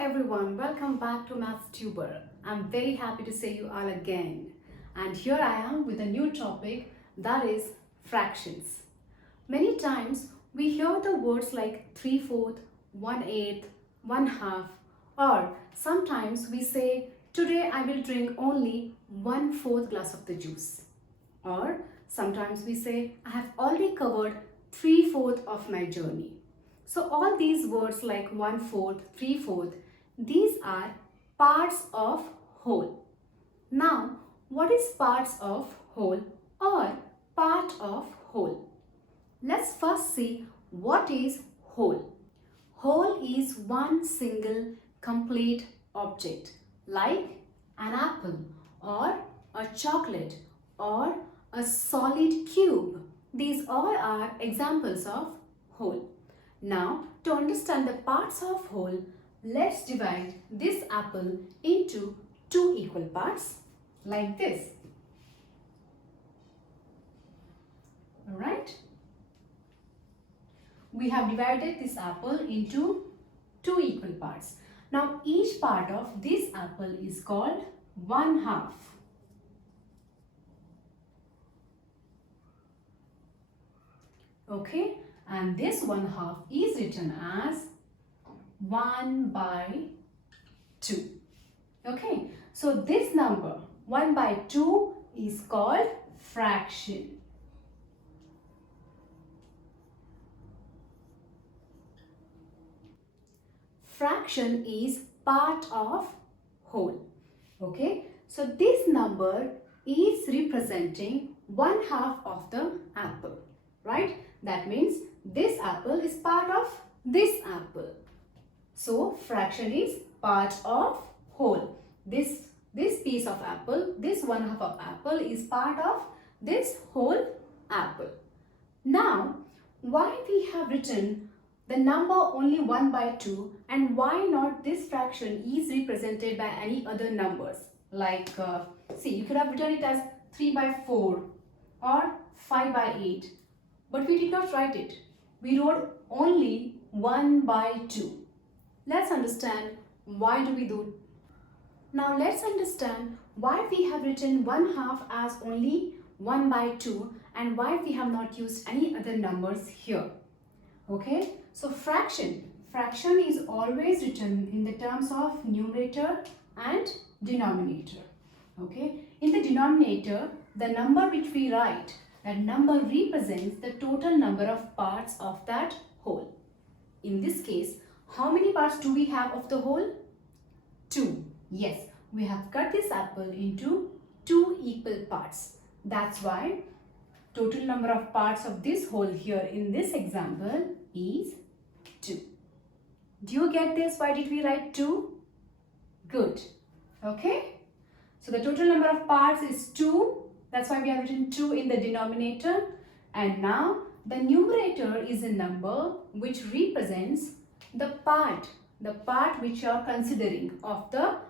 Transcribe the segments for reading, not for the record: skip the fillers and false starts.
everyone, welcome back to MathsTuber. I'm very happy to see you all again. And here I am with a new topic, that is fractions. Many times we hear the words like 3/4, 1/8, 1/2, or sometimes we say, today I will drink only 1/4 glass of the juice. Or sometimes we say, I have already covered 3/4 of my journey. So all these words like 1/4, 3/4, these are parts of whole. Now, what is parts of whole or part of whole? Let's first see what is whole. Whole is one single complete object like an apple or a chocolate or a solid cube. These all are examples of whole. Now, to understand the parts of whole, let's divide this apple into two equal parts like this. Alright? We have divided this apple into two equal parts. Now, each part of this apple is called 1/2. Okay? And this 1/2 is written as 1/2. Okay, so this number 1/2 is called fraction. Fraction is part of whole. Okay, so this number is representing 1/2 of the apple, right? That means this apple is part of this apple. So fraction is part of whole. This piece of apple, this 1/2 of apple is part of this whole apple. Now, why we have written the number only 1/2 and why not this fraction is represented by any other numbers? Like, see, you could have written it as 3/4 or 5/8. But we did not write it. We wrote only 1/2. Let's understand why do we do. Now let's understand why we have written 1/2 as only 1/2 and why we have not used any other numbers here. Okay, so fraction is always written in the terms of numerator and denominator. Okay, in the denominator, the number which we write, that number represents the total number of parts of that whole. In this case, how many parts do we have of the whole? 2. Yes, we have cut this apple into 2 equal parts. That's why total number of parts of this whole here in this example is 2. Do you get this? Why did we write 2? Good. Okay. So the total number of parts is 2. That's why we have written 2 in the denominator. And now the numerator is a number which represents the part which you are considering of the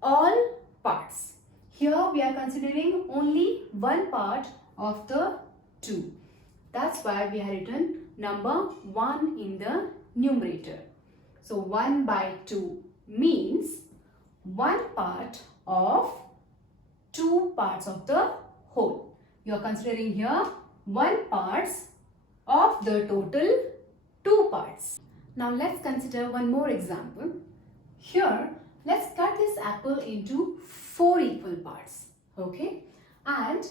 all parts. Here we are considering only one part of the 2. That's why we have written number 1 in the numerator. So 1/2 means one part of 2 parts of the whole. You are considering here 1 parts of the total 2 parts. Now let's consider one more example. Here, let's cut this apple into 4 equal parts. Okay, and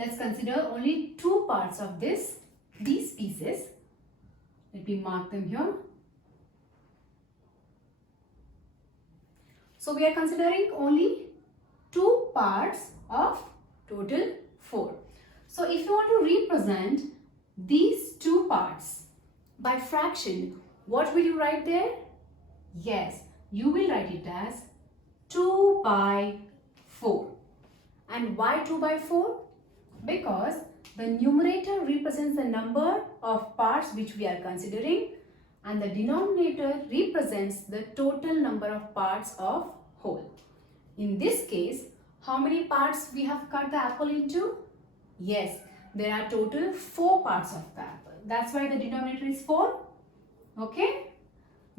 let's consider only 2 parts of these pieces. Let me mark them here. So we are considering only 2 parts of total 4. So if you want to represent these 2 parts by fraction, what will you write there? Yes, you will write it as 2/4. And why 2/4? Because the numerator represents the number of parts which we are considering and the denominator represents the total number of parts of whole. In this case, how many parts we have cut the apple into? Yes, there are total 4 parts of the apple. That's why the denominator is 4. Okay,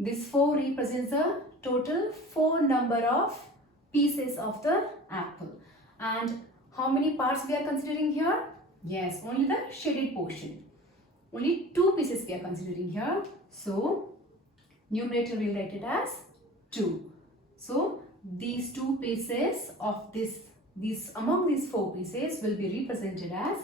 this 4 represents the total 4 number of pieces of the apple. And how many parts we are considering here? Yes, only the shaded portion. Only 2 pieces we are considering here. So, numerator will write it as 2. So, these 2 pieces of among these 4 pieces will be represented as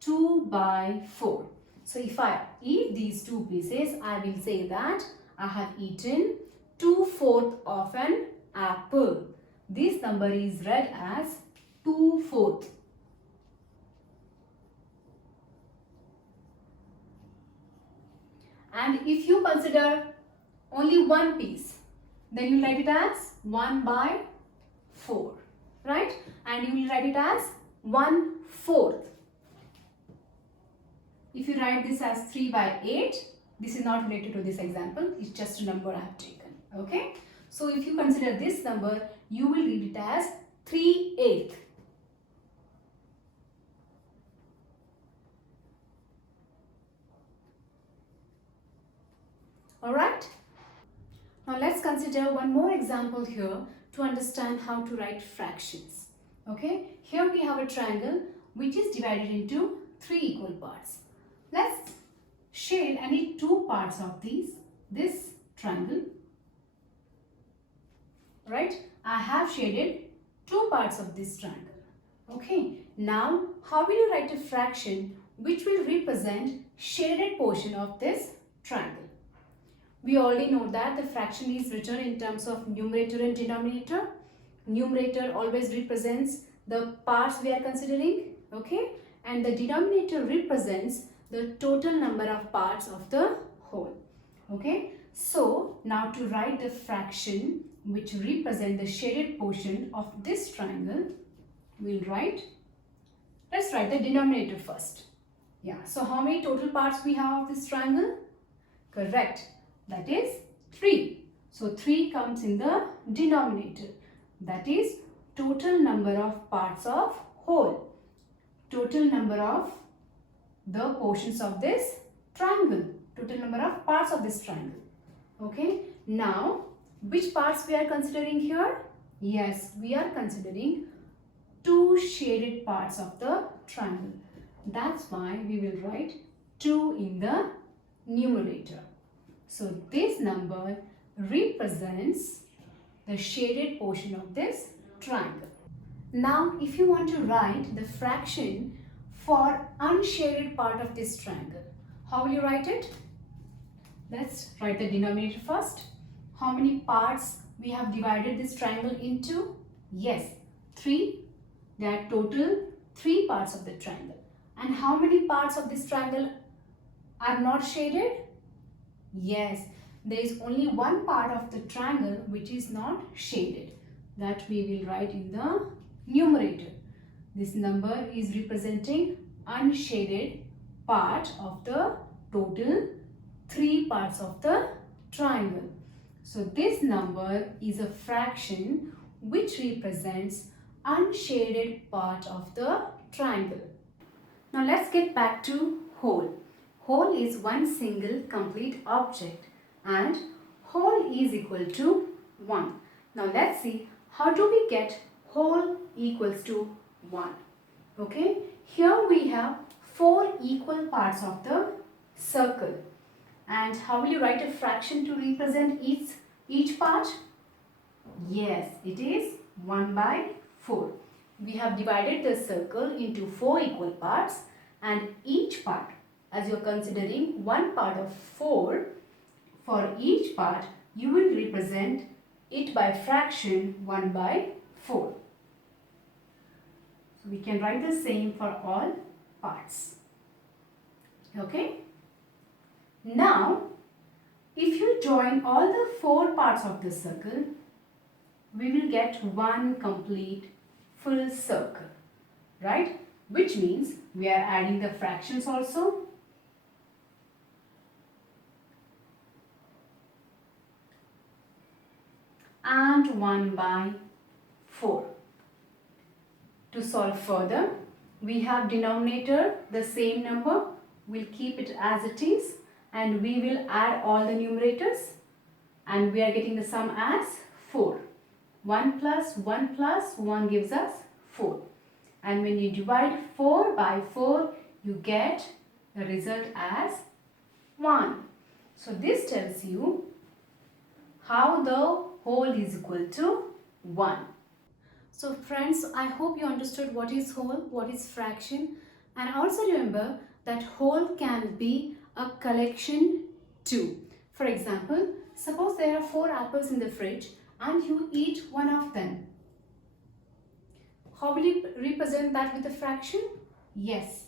2 by 4. So, if I eat these 2 pieces, I will say that I have eaten 2/4 of an apple. This number is read as 2/4. And if you consider only one piece, then you write it as 1 by 4, right? And you will write it as 1/4. If you write this as 3 by 8, this is not related to this example, it's just a number I have taken, okay? So if you consider this number, you will read it as 3/8. Alright? Now let's consider one more example here to understand how to write fractions. Okay? Here we have a triangle which is divided into 3 equal parts. Let's shade any 2 parts of this triangle. Right? I have shaded 2 parts of this triangle. Okay? Now, how will you write a fraction which will represent shaded portion of this triangle? We already know that the fraction is written in terms of numerator and denominator. Numerator always represents the parts we are considering, okay? And the denominator represents the total number of parts of the whole, okay? So, now to write the fraction which represent the shaded portion of this triangle, let's write the denominator first. Yeah, so how many total parts we have of this triangle? Correct. That is 3. So 3 comes in the denominator. That is total number of parts of whole. Total number of the portions of this triangle. Total number of parts of this triangle. Okay. Now, which parts we are considering here? Yes, we are considering 2 shaded parts of the triangle. That's why we will write 2 in the numerator. So this number represents the shaded portion of this triangle. Now if you want to write the fraction for unshaded part of this triangle, how will you write it? Let's write the denominator first. How many parts we have divided this triangle into? Yes, 3. There are total 3 parts of the triangle. And how many parts of this triangle are not shaded? Yes, there is only one part of the triangle which is not shaded. That we will write in the numerator. This number is representing unshaded part of the total 3 parts of the triangle. So this number is a fraction which represents unshaded part of the triangle. Now let's get back to whole. Whole is one single complete object and whole is equal to 1. Now let's see how do we get whole equals to 1. Okay, here we have 4 equal parts of the circle. And how will you write a fraction to represent each part? Yes, it is 1 by 4. We have divided the circle into 4 equal parts and each part, as you are considering one part of 4, for each part you will represent it by fraction 1 by 4. So we can write the same for all parts. Okay. Now, if you join all the 4 parts of the circle, we will get one complete full circle, right? Which means we are adding the fractions also. And 1 by 4. To solve further, we have denominator the same number. We'll keep it as it is and we will add all the numerators and we are getting the sum as 4. 1 plus 1 plus 1 gives us 4. And when you divide 4 by 4, you get the result as 1. So this tells you how the whole is equal to 1. So friends, I hope you understood what is whole, what is fraction, and also remember that whole can be a collection too. For example, suppose there are 4 apples in the fridge and you eat one of them. How will you represent that with a fraction? Yes,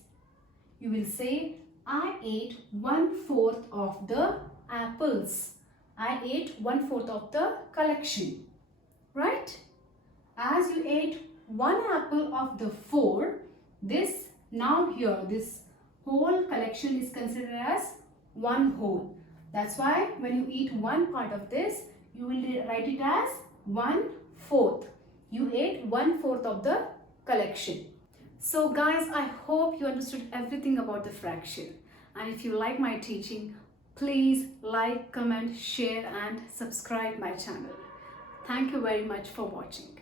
you will say, I ate 1/4 of the apples. I ate 1/4 of the collection, right? As you ate 1 apple of the 4, this whole collection is considered as one whole. That's why when you eat one part of this, you will write it as 1/4. You ate 1/4 of the collection. So guys, I hope you understood everything about the fraction. And if you like my teaching, please like, comment, share and subscribe my channel. Thank you very much for watching.